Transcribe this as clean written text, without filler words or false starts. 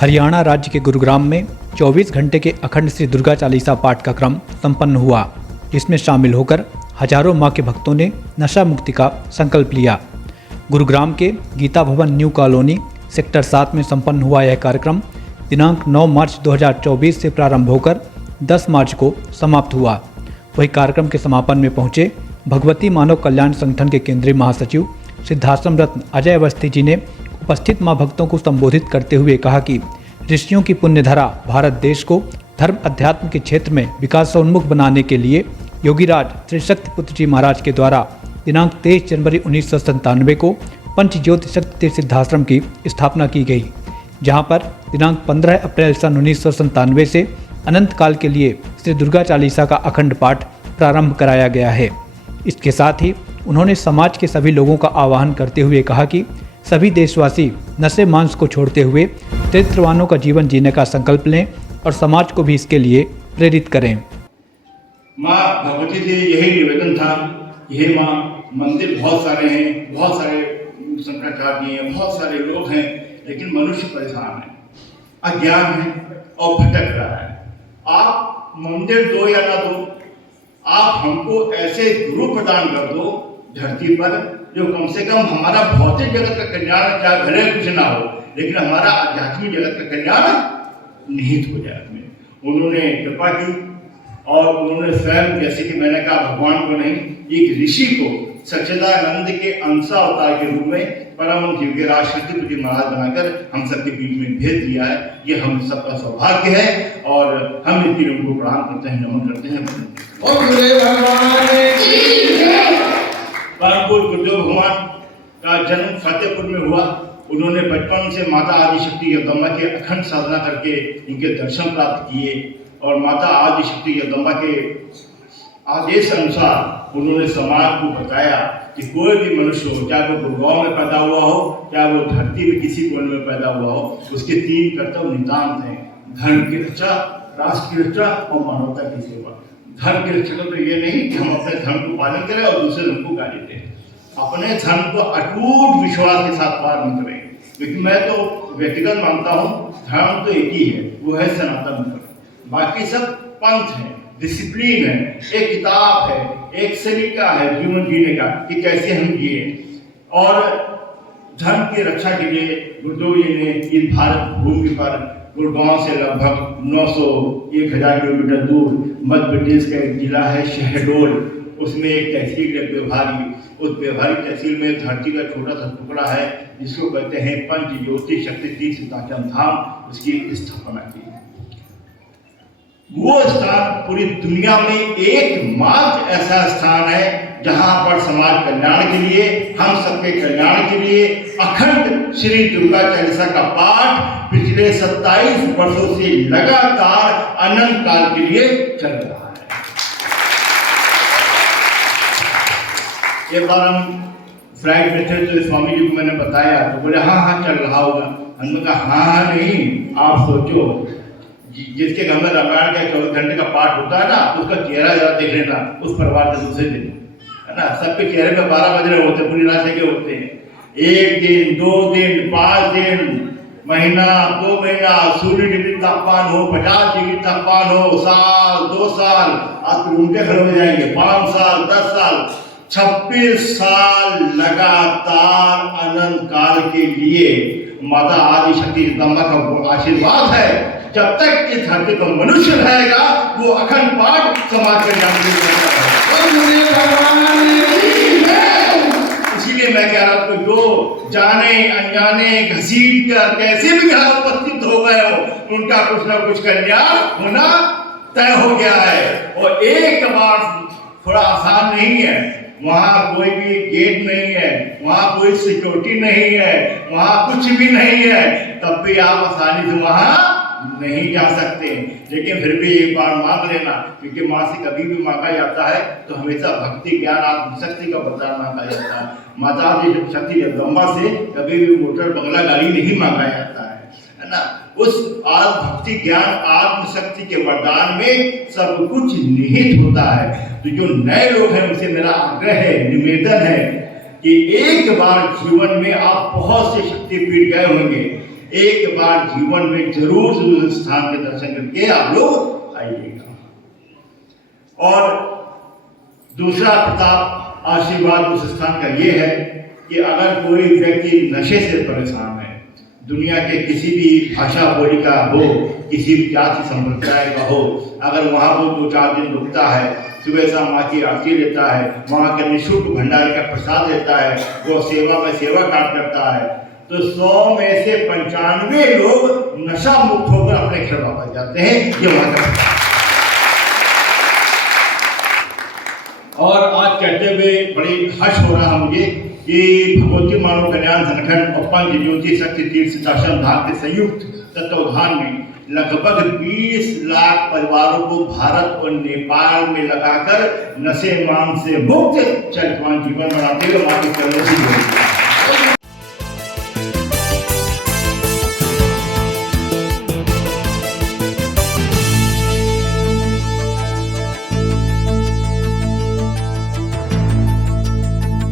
हरियाणा राज्य के गुरुग्राम में 24 घंटे के अखंड श्री दुर्गा चालीसा पाठ का क्रम संपन्न हुआ, जिसमें शामिल होकर हजारों मां के भक्तों ने नशा मुक्ति का संकल्प लिया। गुरुग्राम के गीता भवन न्यू कॉलोनी सेक्टर 7 में संपन्न हुआ यह कार्यक्रम दिनांक 9 मार्च 2024 से प्रारंभ होकर 10 मार्च को समाप्त हुआ। वही कार्यक्रम के समापन में पहुंचे भगवती मानव कल्याण संगठन के केंद्रीय महासचिव सिद्धाश्रम रत्न अजय अवस्थी जी ने उपस्थित मां भक्तों को संबोधित करते हुए कहा कि ऋषियों की पुण्यधारा भारत देश को धर्म अध्यात्म के क्षेत्र में विकासोन्मुख बनाने के लिए योगीराज श्री शक्ति पुत्र जी महाराज के द्वारा दिनांक 23 जनवरी 1997 को पंच ज्योति शक्ति तीर्थ सिद्धाश्रम की स्थापना की गई, जहां पर दिनांक 15 अप्रैल सन 1997 से अनंत काल के लिए श्री दुर्गा चालीसा का अखंड पाठ प्रारंभ कराया गया है। इसके साथ ही उन्होंने समाज के सभी लोगों का आह्वान करते हुए कहा कि सभी देशवासी नशे मांस को छोड़ते हुए चरित्रवानों का जीवन जीने का संकल्प लें और समाज को भी इसके लिए प्रेरित करें। माँ भगवती से यही निवेदन था, ये माँ मंदिर बहुत सारे हैं, बहुत सारे शंकराचार्य हैं, बहुत सारे लोग हैं, लेकिन मनुष्य परेशान है, अज्ञान है और भटक रहा है। आप मंदिर दो या ना दो, आप हमको ऐसे गुरु प्रदान कर दो धरती पर जो कम से कम हमारा भौतिक जगत का कल्याण, चाहे भले कुछ ना हो, लेकिन हमारा आध्यात्मिक जगत का कल्याण निहित हो जाए। उन्होंने कृपा की और उन्होंने स्वयं, जैसे कि मैंने कहा, भगवान को नहीं, एक ऋषि को सच्चिदानंद के अंशावतार के रूप में परम योगीराज शक्ति पुत्र जी महाराज बनाकर हम सबके बीच में भेज दिया है। ये हम सबका सौभाग्य है और हम इन तीनों को प्रणाम करते हैं, नमन करते हैं। परम पूज्य गुरुदेव भगवान का जन्म फतेहपुर में हुआ। उन्होंने बचपन से माता आदिशक्ति जगदम्बा की अखंड साधना करके उनके दर्शन प्राप्त किए और माता आदिशक्ति जगदम्बा के आदेश अनुसार उन्होंने समाज को बताया कि कोई भी मनुष्य हो, चाहे वो गुरुगांव में पैदा हुआ हो, चाहे वो धरती में किसी कोने में पैदा हुआ हो, उसके 3 कर्तव्य नितांत हैं: धर्म की रक्षा, राष्ट्र की रक्षा और मानवता की सेवा। धर्म की रक्षा तो ये नहीं कि हम अपने धर्म को पालन करें और दूसरे धर्म को गाली दें। अपने धर्म को अटूट विश्वास के साथ पालन करें, क्योंकि मैं तो व्यक्तिगत मानता हूँ धर्म तो एक ही है, वो है सनातन धर्म। बाकी सब पंथ है, डिसिप्लिन है, एक किताब है, एक सलीका है जीवन जीने का कि कैसे हम जिए। और धर्म की रक्षा के लिए गुरुदेव जी ने इस भारत भूमि पर गुरुगांव से लगभग 900-1000 किलोमीटर दूर मध्य प्रदेश का एक जिला है शहडोल, उसमें एक तहसील है व्यवहारी। उस व्यवहारी तहसील में धरती का छोटा सा टुकड़ा है जिसको कहते हैं पंच ज्योति शक्ति तीर्थ सिद्धाश्रम धाम, उसकी स्थापना की। वो स्थान पूरी दुनिया में एकमात्र ऐसा स्थान है जहां पर समाज कल्याण के लिए, हम सबके कल्याण के लिए अखंड श्री दुर्गा चालीसा का पाठ पिछले 27 वर्षों से लगातार अनंत काल के लिए चल रहा है। एक बार हम फ्लाइट में थे तो स्वामी जी को मैंने बताया तो बोले हाँ चल रहा होगा। हमने कहा हाँ नहीं, आप सोचो जिसके घर में रामायण का 24 घंटे का पाठ होता है ना, उसका चेहरा जरा देख लेना उस परिवार के दूसरे दिन, है ना। सबके चेहरे में 12 बज रहे होते, पूरी रात जगे होते हैं। 1 दिन, 2 दिन, 5 दिन, महीना, 2 महीना, 0 डिग्री तापमान हो, 50 डिग्री तापमान हो, साल, 2 साल, आप उनके खड़े हो जाएंगे, 5 साल, 10 साल, 26 साल लगातार अनंत काल के लिए माता आदिशक्ति जगदम्बा का आशीर्वाद है। जब तक इस धरती पर मनुष्य रहेगा वो अखंड पाठ समाज कल्याण के लिए है। इसीलिए मैं कह रहा हूँ कि जो जाने अनजाने घसीट कर कैसे भी यहाँ उपस्थित हो गए हो, उनका कुछ ना कुछ कल्याण होना तय हो गया है। और एक बार थोड़ा आसान नहीं है, वहाँ कोई भी गेट नहीं है, वहाँ कोई सिक्योरिटी नहीं है, वहाँ कुछ भी नहीं है, तब भी आप आसानी से वहाँ नहीं जा सकते। लेकिन फिर भी एक बार मांग लेना, क्योंकि माँ से कभी भी मांगा जाता है तो हमेशा भक्ति ज्ञान आत्मशक्ति का वरदान मांगा जाता है। माता शक्ति जगदम्बा से कभी भी मोटर बंगला गाड़ी नहीं मांगा जाता है ना। उस भक्ति ज्ञान आत्मशक्ति के वरदान में सब कुछ निहित होता है। तो जो नए लोग हैं उनसे मेरा आग्रह है, निवेदन है कि एक बार जीवन में आप बहुत से शक्तिपीठ गए होंगे, एक बार जीवन में जरूर उस स्थान के दर्शन करके आप लोग आइएगा। और दूसरा प्रताप आशीर्वाद उस स्थान का ये है कि अगर कोई व्यक्ति नशे से परेशान है, दुनिया के किसी भी भाषा बोली का हो, किसी भी जाति संप्रदाय का हो, अगर वहाँ वो 2-4 दिन रुकता है, सुबह शाम माँ की आरती लेता है, वहाँ के निःशुल्क भंडारे का प्रसाद लेता है, वो सेवा में सेवा कार्य करता है, तो 100 में से 95 लोग नशा मुक्त होकर अपने घर वापस जाते हैं। ये वहाँ का और आज कहते हुए बड़ी हर्ष हो रहा है मुझे कि भगवती मानव कल्याण संगठन और पंच ज्योति शक्ति तीर्थ सिद्धाश्रम धाम के संयुक्त तत्वावधान में लगभग 20 लाख परिवारों को भारत और नेपाल में लगाकर नशे मांग से मुक्त चरित्रवान जीवन बनाते हुए माँ के चरणों से